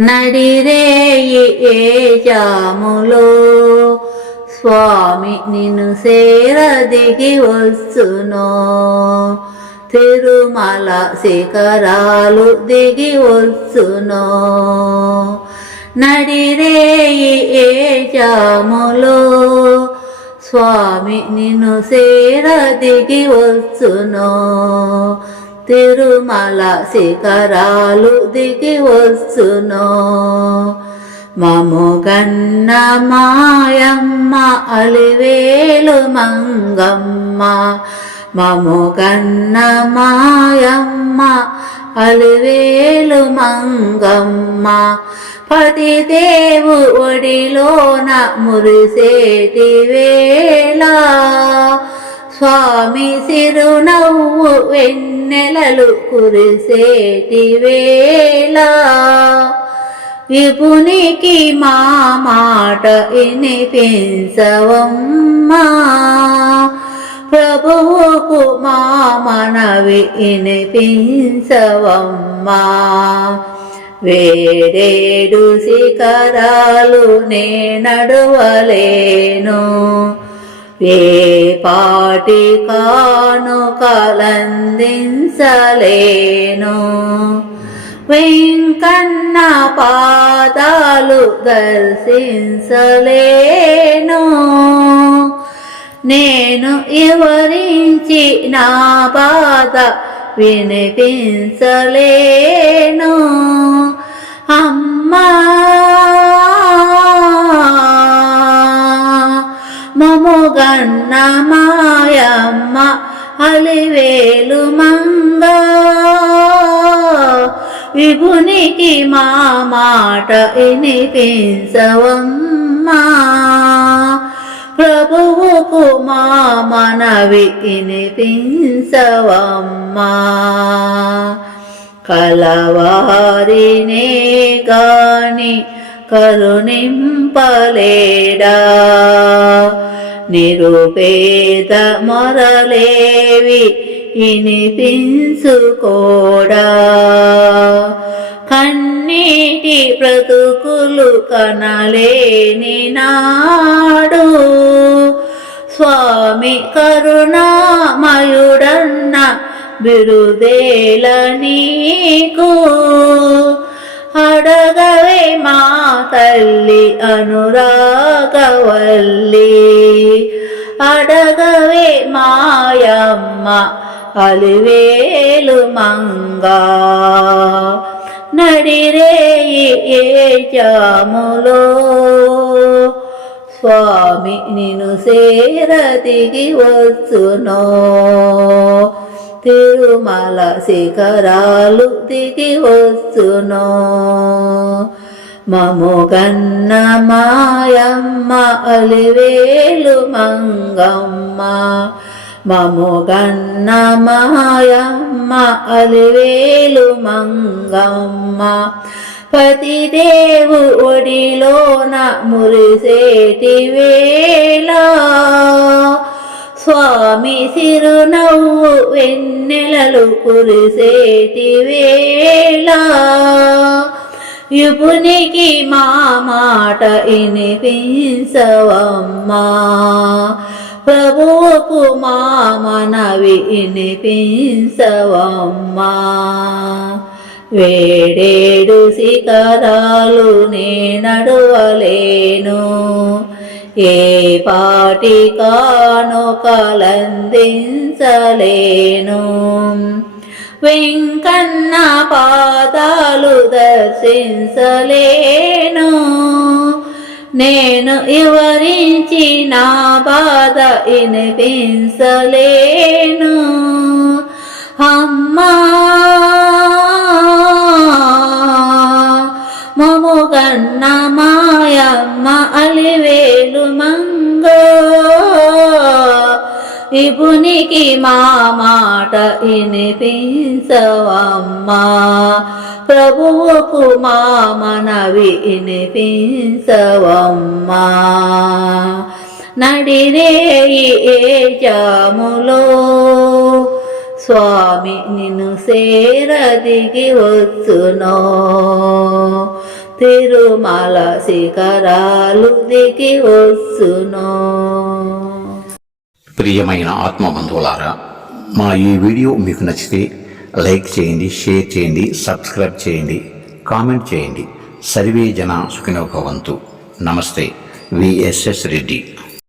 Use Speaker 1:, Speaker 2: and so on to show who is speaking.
Speaker 1: నడిరేయి ఏ జాములో? స్వామి నిన్ను సేర దిగి వస్తునో? తిరుమల శిఖరాలు దిగి వస్తునో? నడిరేయి ఏ జాములో? స్వామి నిన్ను సేర దిగి వస్తునో? తిరుమల శిఖరాలు దిగి వస్తునో. మము గన్న మాయమ్మ అలివేలు మంగమ్మ. మము గన్న మాయమ్మ అలివేలు మంగమ్మ. పతిదేవు ఒడిలోన మురిసేటి వేళ. స్వామి సిరునవ్వు వెన్నెలలు కురిసేటి వేళ. విపునికి మా మాట వినిపించవమ్మా. ప్రభువుకు మా మనవి వినిపించవమ్మా. వేడేడు శిఖరాలు నే నడవలేను ఏ పాటి కాను కలందించలేను వెంకన్న పాదాలు దర్శించలేను. నేను వివరించి నా బాధ వినిపించలేను. అమ్మా గన్న మాయమ్మ అలివేలు మంద. విభునికి మా మాట వినిపించవమ్మా. ప్రభువుకు మా మనవి వినిపించవమ్మా. కలవారినే గాని కరుణింపలేడా? నిరుపేద మొరలేవి ఇనిపించుకోడా. కన్నీటి బ్రతుకులు కనలేని నాడు స్వామి కరుణామయుడన్న బిరుదేల నీకు అడగవే మా తల్లి అనురాగవల్లి. అడగవే మాయమ్మ అలివేలు మంగా. నడిరేయి ఏ స్వామి నిను సేర వచ్చునో. తిరుమల శిఖరాలు దిగి వస్తునో మమోగన్న మాయమ్మ అలివేలు మంగమ్మ. మమోగన్న మాయమ్మ అలివేలు మంగమ్మ. పతిదేవు ఒడిలోన మురిసేటి వేళ. స్వామి సిరునవ్వు వెన్నెలలు కురిసేటి వేళ. యుపునికి మా మాట ఇనిపించవమ్మా. ప్రభువుకు మా మనవి ఇనిపించవమ్మా. వేడేడు శిఖరాలు నే నడవలేను ఏ పాటి కాను కలందించలేను వెంకన్న పాదాలు దర్శించలేను. నేను వివరించి నా బాధ వినిపించలేను. అమ్మా! మము కన్న మాయమ్మ అలివే విభునికి మా మాట ఇనిపించవమ్మా. ప్రభువుకు మా మనవి ఇనిపించవమ్మా. నడిరేయి ఏ జాములో స్వామి నిన్ను సేరదిగి వచ్చునో. తిరుమల శిఖరాలు దిగి వస్తును
Speaker 2: ప్రియమైన ఆత్మబంధువులారా మా ఈ వీడియో మీకు నచ్చితే లైక్ చేయండి షేర్ చేయండి సబ్స్క్రైబ్ చేయండి కామెంట్ చేయండి. సర్వే జన సుఖినోభవంతు. నమస్తే విఎస్ఎస్ రెడ్డి.